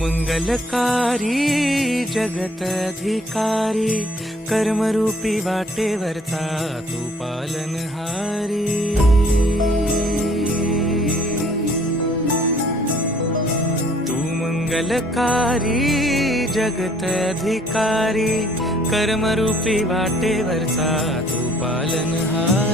मंगलकारी जगत अधिकारी, कर्मरूपी वाटेवरचा तू पालनहारी। तू मंगलकारी जगत अधिकारी, कर्मरूपी वाटेवरचा तू पालनहारी।